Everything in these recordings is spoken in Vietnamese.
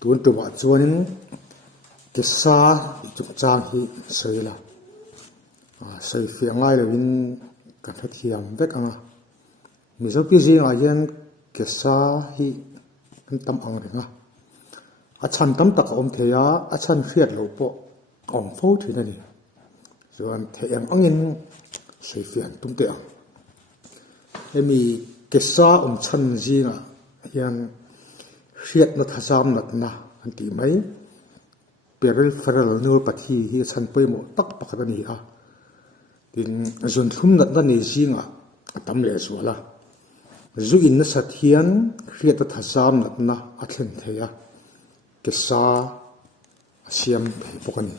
tuan tu wa chuanin kisa chung chang hi seila sei fi ngai lewin kan thiam vek anga mizo pi ji nga yen kisa hi kan tam ang renga a chan tam tak om theya a chan khiat lo po ong fo thina ni chuan theang angin sei fi an tum te ang emi kisa chan ji nga hian khiat na thazam nat na an ti mai peripheral neuropathy hi chan poimo tak pakhat ani a tin zun thum nat na ni jinga atam le zuala zu in na sathian khiat thazam nat na a thlen theya kesa asiam pe pokani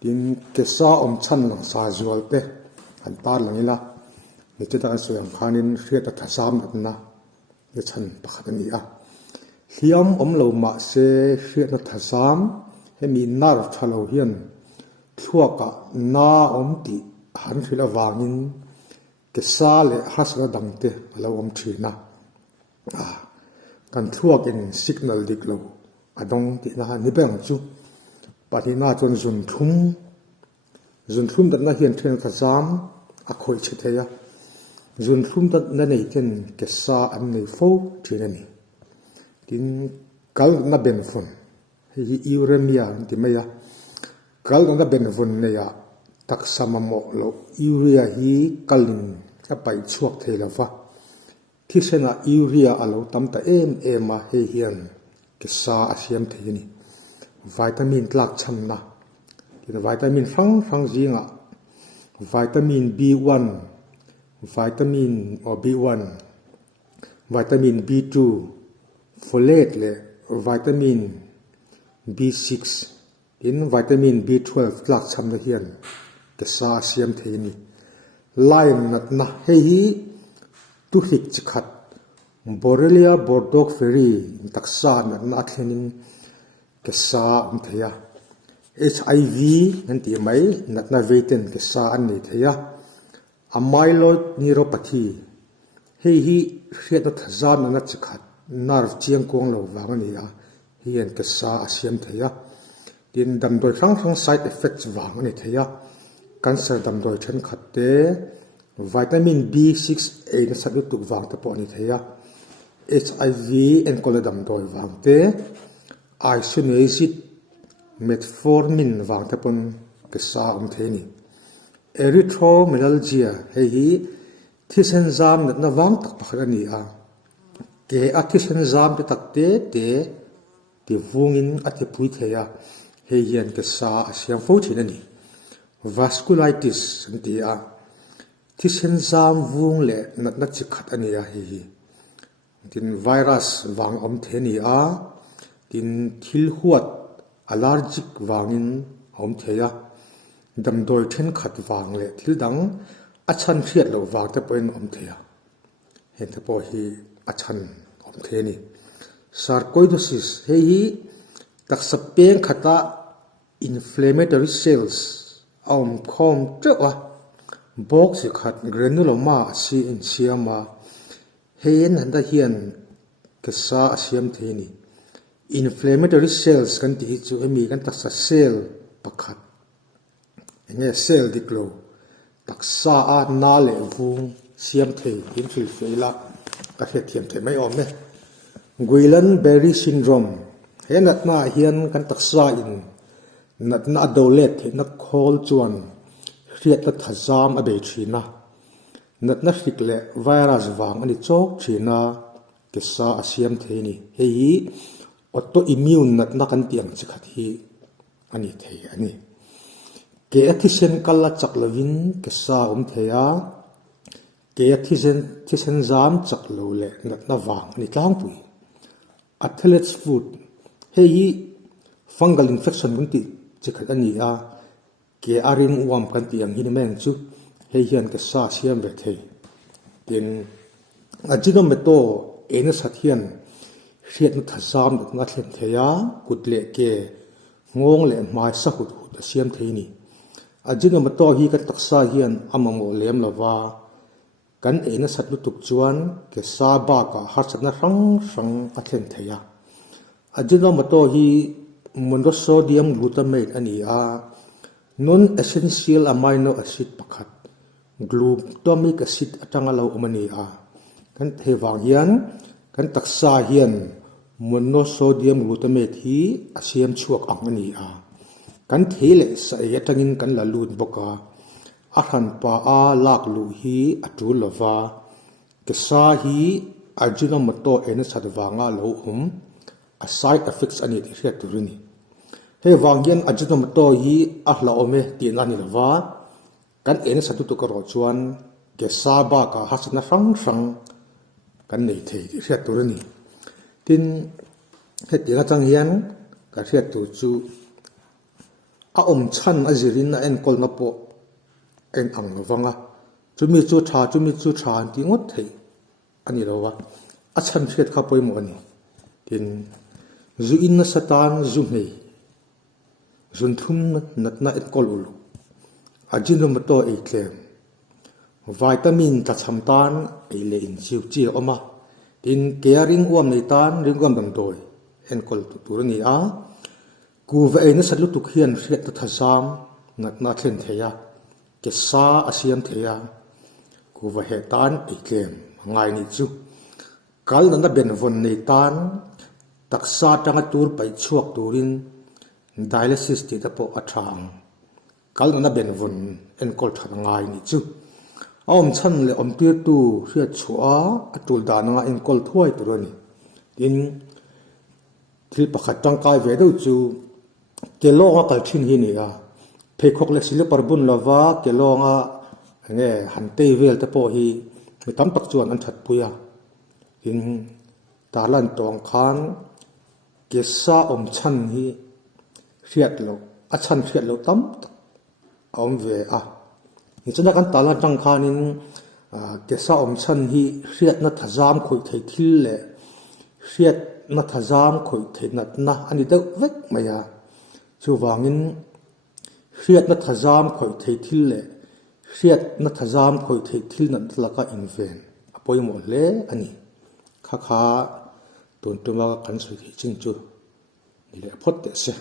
tin kesa chan lang sa zual te an tar langila ni te ta soyang khanin khiat thazam nat na ye chan pakhat ani a hiam lo ma se khiat na thazam hemi nar thalo hian thuaka na ti han thila wangin kesa le hasra dangte lo thina kan thuak in signal dik lo adong ti na ni bang chu pathina chon zun thum dat na hian thlen thazam a khoi chetheya zun thum dat na nei ten kesa an nei fo thina ni tin kal na ben fon hi uremia ti maya kal na ben fon ne ya taksamamo lo urea hi kalin a pai chuak thelawa thisena urea alo tamta ema he hian kesa asiam theini vitamin tlak chamna ti vitamin rang jinga vitamin B1 vitamin B1 vitamin B2 folate le vitamin B6 in vitamin B12 tlak cham na hian kesa siam theini lime nat na hei tu hik chikhat borrelia burgdorferi taksa nat na thlenin kesa theya HIV nan ti mai nat na veiten kesa an ni theya amyloid neuropathy hei hi hriat thazan na chikhat nerve chiang kong lo wang ni a hian kesa asiam theya tin damdoi rang side effects wang ani theya cancer damdoi then khatte vitamin B6 a na sadu tuk wang te po ani theya HIV and choledam doi wang te isoniazid metformin wang te pon kesa theni erythromelalgia hei thisenjam na wang tak pakharani a ke thisenjam te takte te vungin ate pui theya he hian kesa asiam fo thinani vasculitis antia thisenjam vung le na chikhat ania hi tin virus wang theni a tin thil huat allergic wangin theya damdoi then khat wang le thil dang achan khiat lo wang te poin theya hen te po hi achan theni sarcoidosis hei taksapeng khata inflammatory cells khom trewa box khat granuloma si in siama hen handa hian kesa asiam theni inflammatory cells kan ti chu emi kan taksa cell pakhat enge cell diklo taksa a na le vung siam thei in thil feila ka he thiam the mai om ne Guillain-Barré syndrome henat na hian kan taksa in nat na dolet na khol chuan hriat la thazam a be thina nat na hikle virus wang ani chok thina kesa asiam theini hei autoimmune nat na kan tiang chikhat hi ani thei ani ke athisen kala chaklavin kesa theya ke athisen jam chaklo le nat na wang ani tlang pui athlete's food hei fungal infection bunti chikhat ani a ke aring uam kan tiang hin men chu hei hian ke sa siam ve thei tin ajinomoto ena sathian hriat na thazam na thlem theya kutle ke ngong le mai sa hut siam theini ajinomoto hi ka taksa hian amamo lem lawa kan ena satlu tuk chuan ke sa ba ka har chana rang a thlen theya ajinomoto hi monosodium glutamate ani a non essential amino acid pakhat glutamic acid atanga lo amani a kan thewang hian kan taksa hian monosodium glutamate hi asiam chuak angani a kan thele sa yatangin kan la lut boka a han pa a lak lu hi atul lova ke sa hi ajinomoto en sadwanga lo a side effects ani ti hriat turini he wangyan ajinomoto hi a hla ome ti na ni lova kan en satu tu ka ro chuan ke sa ba ka hasna sang kan nei thei ti hriat turini tin he ti nga chang hian ka hriat tu chu a chan a zirin na en kol na po en ang lovanga chumi chu tha ti ngot thei ani lowa a chan hriat kha poimo ani tin zu in na satan zu nei zun thum natna et kol ulu ajinomoto e tlem vitamin ta chamtan e le in chiu chi oma tin caring uam nei tan ringwam dang doi en kol tu turani a ku ve e na satlu tu khian hriat ta thasam natna thlen theya ke sa asiam theya ku va he tan e tlem ngai ni chu kal na ben von nei tan taksa tanga tur pai chuak turin dialysis ti ta po athang kal na ben von en kol tha ngai ni chu chan le tir tu hriat chua atul dana en kol thuai turani in thil pakhat tang kai ve do chu ke longa kal thin hi ni a pheikhok le sile parbun lova ke longa nge han te vel te po hi mi tam tak chuan an that puya in talan tong khan ke sa chan hi hriat lo a chan hriat lo tam ve a ni chana kan talan tang khan in ke sa chan hi hriat na thazam khoi thei thil le hriat na thazam khoi thei nat na ani deuh vek maya chu wangin hriat na thazam khoi thei thil le hriat na thazam khoi thei thil nan tlaka inven apoimo le ani kha tun tuma kan sui thei chin chu ni le phot te se